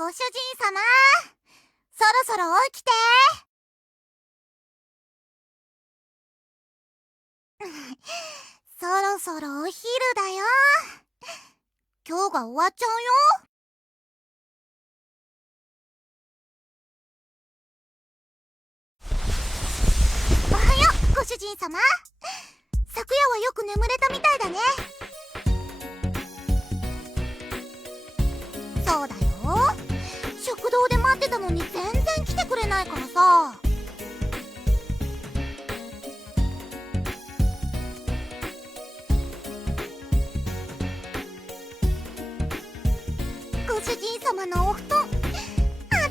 ご主人様、そろそろ起きて。そろそろお昼だよ。今日が終わっちゃうよ。おはよう、ご主人様。昨夜はよく眠れたみたいだね。そうだよ。食堂で待ってたのに全然来てくれないからさ。ご主人様のお布団、あっ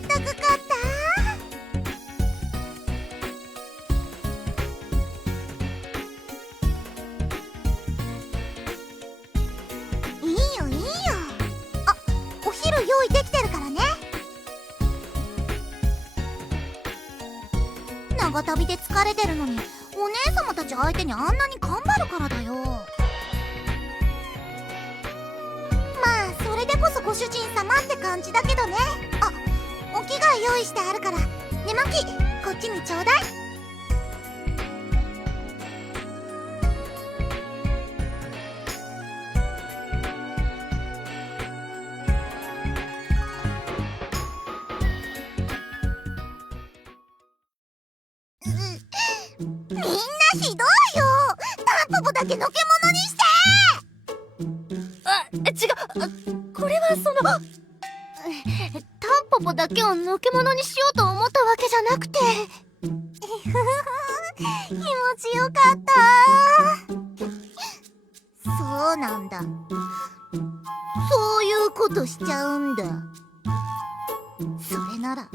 たかかった。いいよいいよ。あ、お昼用意できてるからね。長旅で疲れてるのにお姉様たち相手にあんなに頑張るからだよ。まあそれでこそご主人様って感じだけどね。あ、お着替え用意してあるから、寝巻きこっちにちょうだい。みんなひどいよ。タンポポだけのけ者にして。違う、これはそのタンポポだけをのけ者にしようと思ったわけじゃなくて。気持ちよかった。そうなんだ。そういうことしちゃうんだ。それなら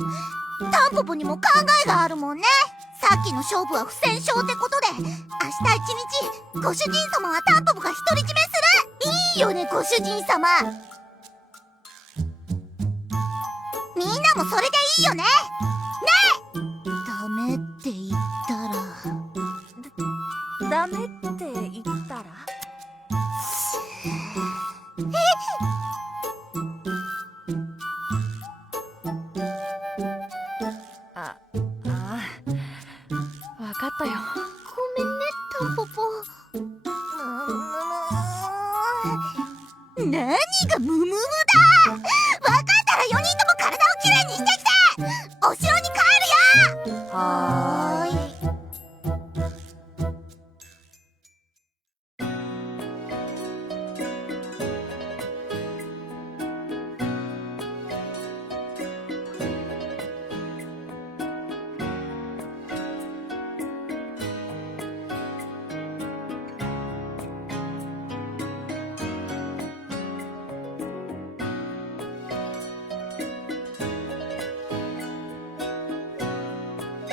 タンポポにも考えがあるもんね。さっきの勝負は不戦勝ってことで、明日一日ご主人様はタンポポが独り占めする。いいよね、ご主人様。みんなもそれでいいよね。ねえ。ダメって言ったら。ダメって言ったら？わかったよ。ごめんね、タンポポ。何がムムムだ。わかったら4人とも体をきれいにしてきて。お城に帰るよ。はーい。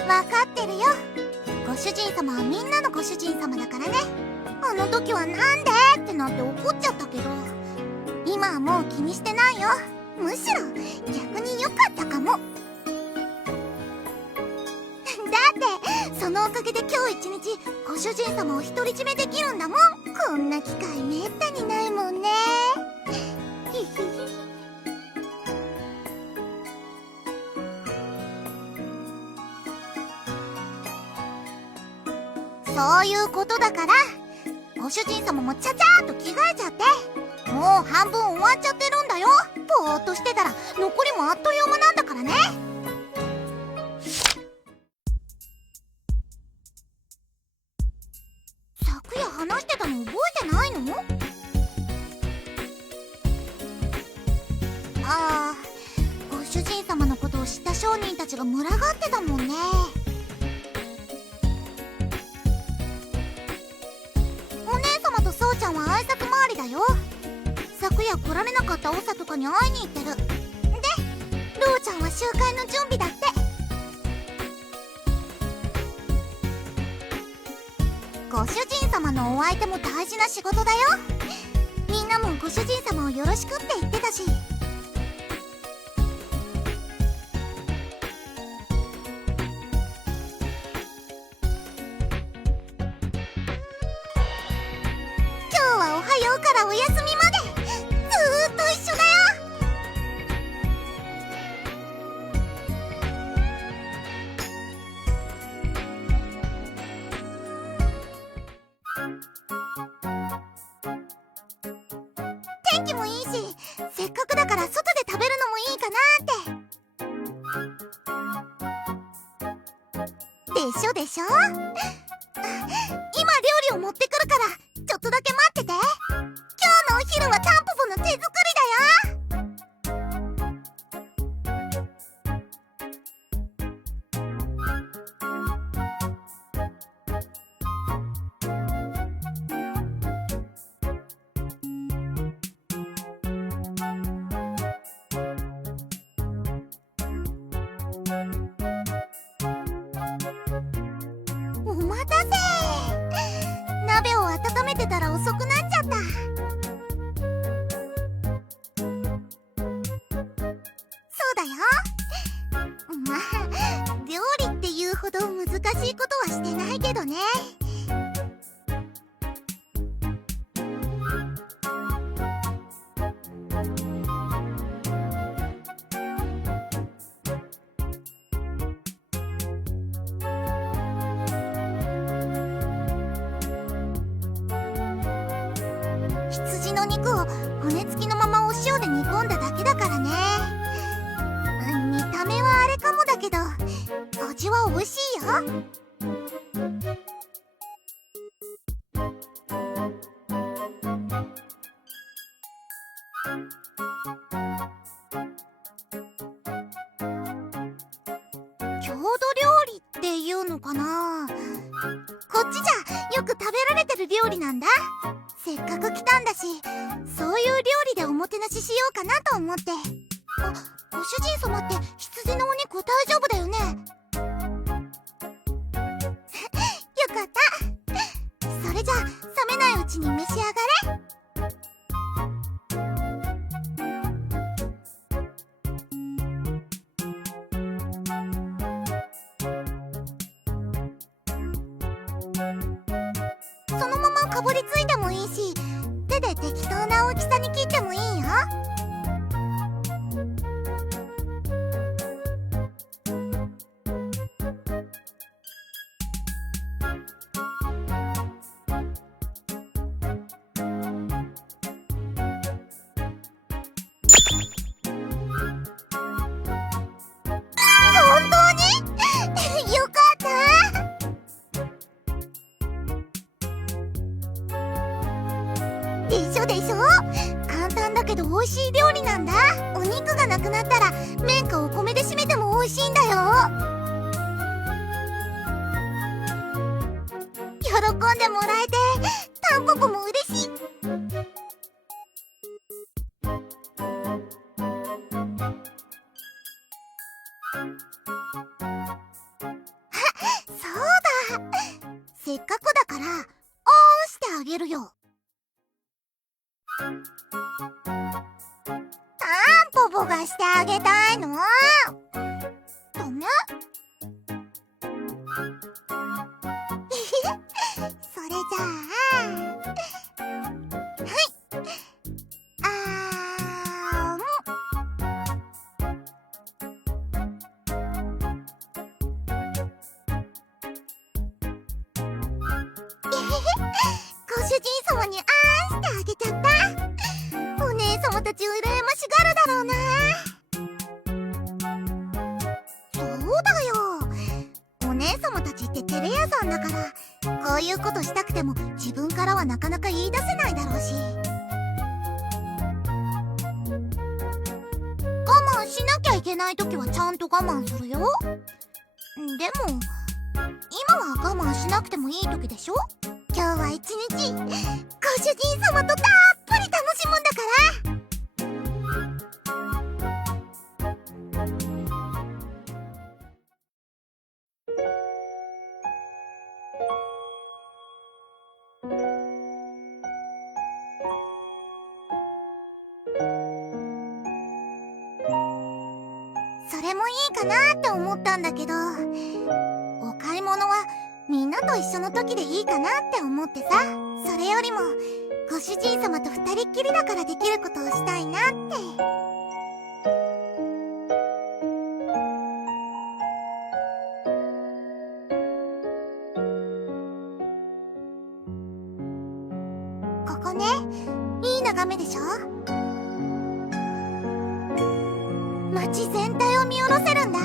わかってるよ。ご主人様はみんなのご主人様だからね。あの時はなんでってなって怒っちゃったけど、今はもう気にしてないよ。むしろ逆に良かったかも。だってそのおかげで今日一日ご主人様を独り占めできるんだもん。こんな機会めったにないもんね。ひひひ。そういうことだから、ご主人様もちゃちゃーっと着替えちゃって。もう半分終わっちゃってるんだよ。ぼーっとしてたら残りもあっという間なんだからね。昨夜話してたの覚えてないの？ああ、ご主人様のことを知った商人たちが群がってたもんね。お姉様とそうちゃんは挨拶回りだよ。昨夜来られなかった長とかに会いに行ってる。で、ルーちゃんは集会の準備だって。ご主人様のお相手も大事な仕事だよ。みんなもご主人様をよろしくって言ってたし。今日はおはようからお休みまでずーっと一緒だよ。天気もいいし、せっかくだから外で食べるのもいいかなって。でしょでしょ。今料理を持ってくるからちょっとだけ待ってて。今日のお昼はタンポポの手作りだよ。お待たせ。鍋を温めてたら遅くなっちゃった。そうだよ。まあ料理っていうほど難しいことはしてないけどね。羊の肉を骨付きのままお塩で煮込んだだけだからね。見た目はあれかもだけど味は美味しいよ。郷土料理っていうのかな。こっちじゃよく食べられてる料理なんだ。せっかく来たんだし、そういう料理でおもてなししようかなと思って。あ、ご主人様って羊のお肉大丈夫だよね。よかった。それじゃあ冷めないうちに召し上がれ。そのままかぶりついてもいいし、手で適当な大きさに切ってもいいよ。本当によかった。でしょでしょ。簡単だけど美味しい料理なんだ。お肉がなくなったら麺かお米で締めても美味しいんだよ。喜んでもらえてタンポポも嬉しい。そうだ。せっかくだからオンしてあげるよ。タンポポがしてあげたいの？ダメ？それじゃあ、はい。ご主人様にあんしてあげちゃった。お姉様たち羨ましがるだろうな。そうだよ。お姉様たちって照れ屋さんだから、こういうことしたくても自分からはなかなか言い出せないだろうし。我慢しなきゃいけないときはちゃんと我慢するよ。でも今は我慢しなくてもいいときでしょ。今日は一日ご主人様とたっぷり楽しむんだから。それもいいかなって思ったんだけど、お買い物はみんなと一緒の時でいいかなって思ってさ。それよりもご主人様と二人っきりだからできることをしたいなって。ここね、いい眺めでしょ。街全体を見下ろせるんだ。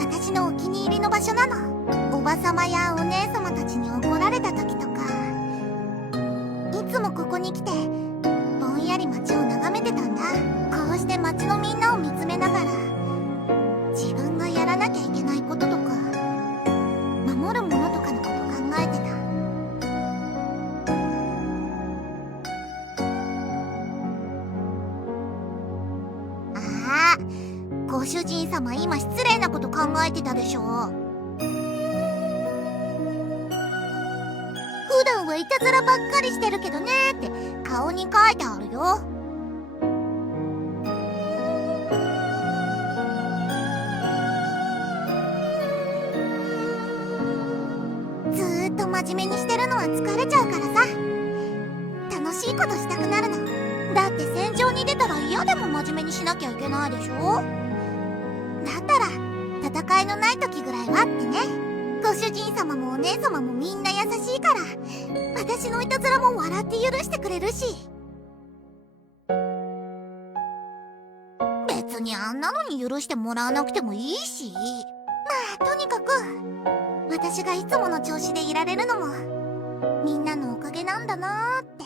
私のお気に入りの場所なの。おばさまやお姉様たちに怒られた時とか、いつもここに来てぼんやり街を眺めてたんだ。こうして街のみんなを見つめながら、自分がやらなきゃいけないこととか守るものとかのこと考えてた。ああ、ご主人様今失礼なこと考えてたでしょ。普段はいたずらばっかりしてるけどねって顔に書いてあるよ。ずーっと真面目にしてるのは疲れちゃうからさ、楽しいことしたくなるの。だって戦場に出たら嫌でも真面目にしなきゃいけないでしょ。だったら戦いのない時ぐらいはってね。ご主人様もお姉様もみんな優しいから、私のいたずらも笑って許してくれるし。別にあんなのに許してもらわなくてもいいし。まあとにかく私がいつもの調子でいられるのもみんなのおかげなんだなーって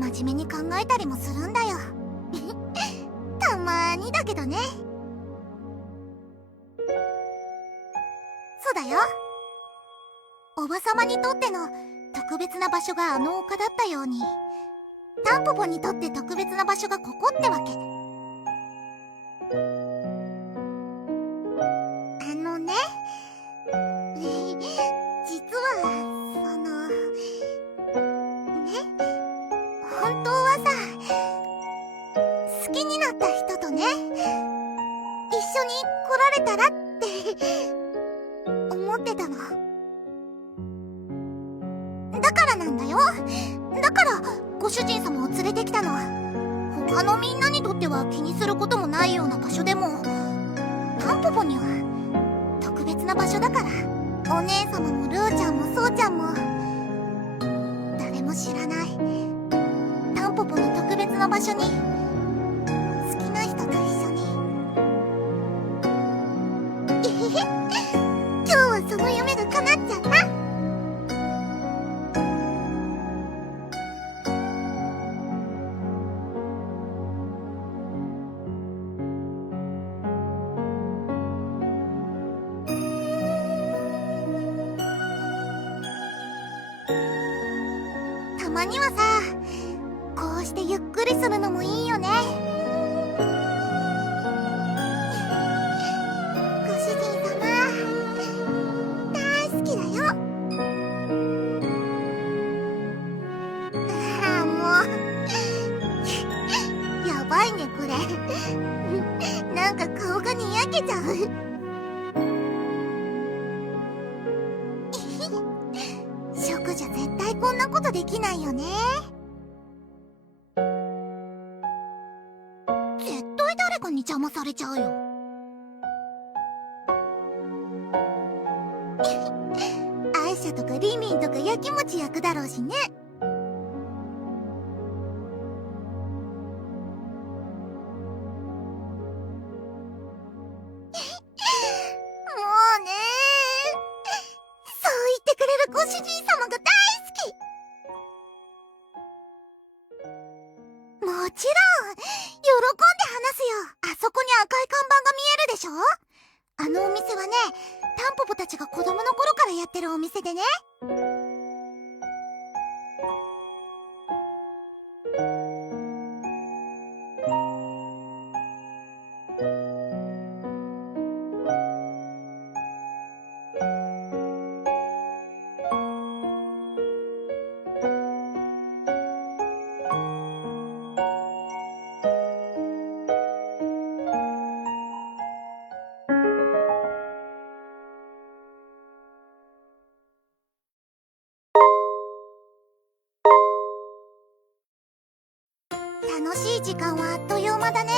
真面目に考えたりもするんだよ。たまーにだけどね。そうだよ。おばさまにとっての特別な場所があの丘だったように、タンポポにとって特別な場所がここってわけ。あのね、実はそのね、本当はさ、好きになった人とね、一緒に来られたらって思ってたの。だからなんだよ。だからご主人様を連れてきたの。他のみんなにとっては気にすることもないような場所でも、タンポポには特別な場所だから。お姉様もルーちゃんもソウちゃんも誰も知らないタンポポの特別な場所に、好きな人と一緒に。えへへ、今日はその夢が叶っちゃった。たまにはさ、こうしてゆっくりするのもいいよね。ご主人様大好きだよ。ああ、もうやばいねこれ。なんか顔がにやけちゃう。食じゃ絶対こんなことできないよね。絶対誰かに邪魔されちゃうよ。アイシャとかリミンとかやきもち焼くだろうしね。もうね、そう言ってくれるご主人様が大好き。もちろん喜んで話すよ。あそこに赤い看板が見えるでしょ。あのお店はね、タンポポたちが子供の頃からやってるお店でね。楽しい時間はあっという間だね。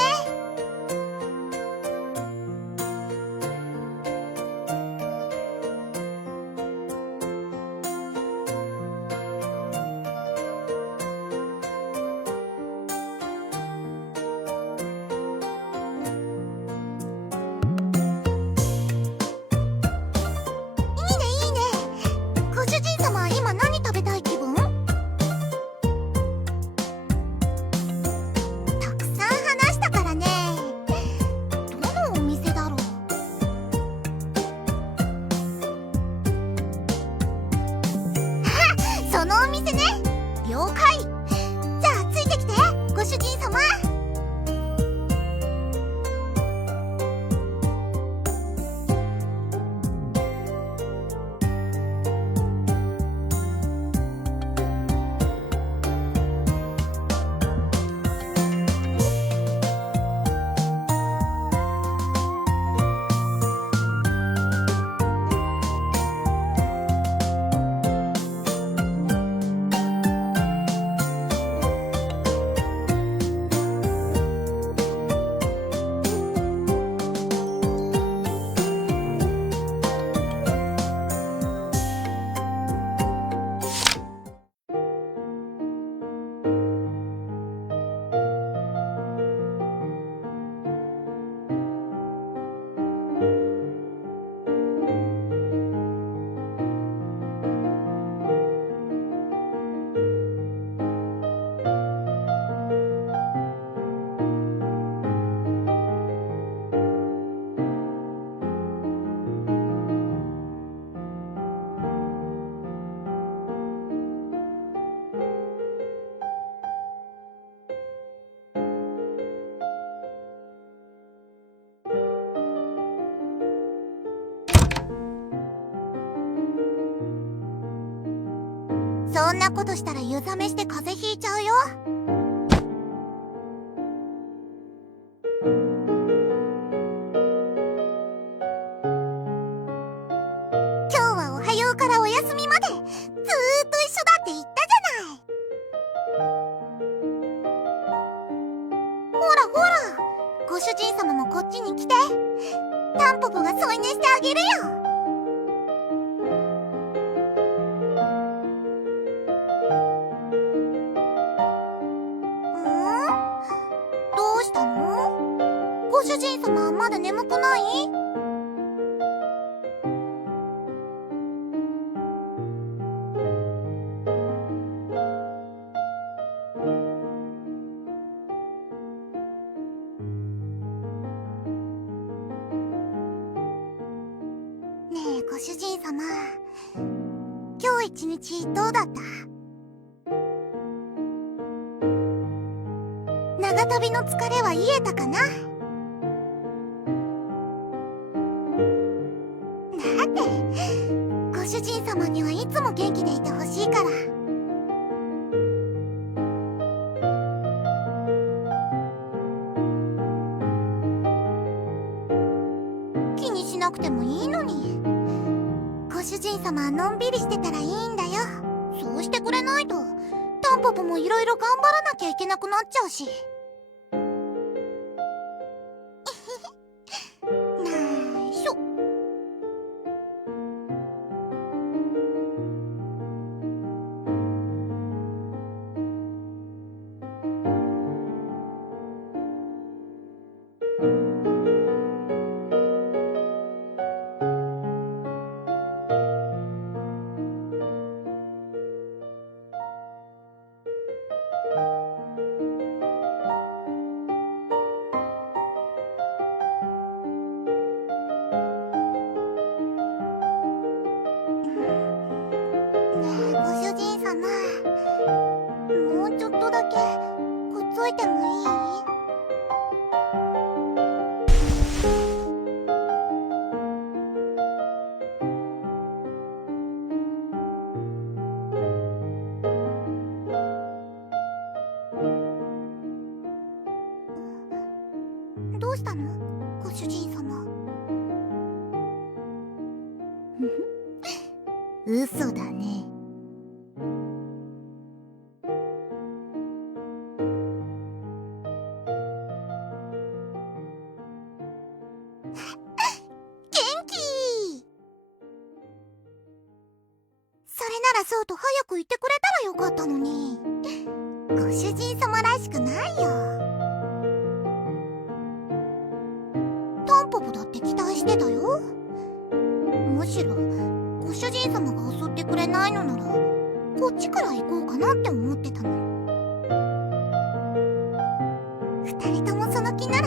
そんなことしたら湯冷めして風邪ひいちゃうよ。今日はおはようからお休みまでずーっと一緒だって言ったじゃない。ほらほら、ご主人様もこっちに来て。タンポポが添い寝してあげるよ。どうしたの？ご主人様まだ眠くない？ねえご主人様、今日一日どうだった？長旅の疲れは癒えたかな？だってご主人様にはいつも元気でいてほしいから。気にしなくてもいいのに。ご主人様はのんびりしてたらいいんだよ。そうしてくれないとタンポポもいろいろ頑張らなきゃいけなくなっちゃうし。ないしょ。ご主人様、もうちょっとだけくっついてもいい？どうしたの？ご主人様。嘘だね。元気。それならそうと早く言ってくれたらよかったのに。ご主人様らしくないよ。タンポポだって期待してたよ。むしろご主人様が襲ってくれないのならこっちから行こうかなって思ってたの。二人ともその気な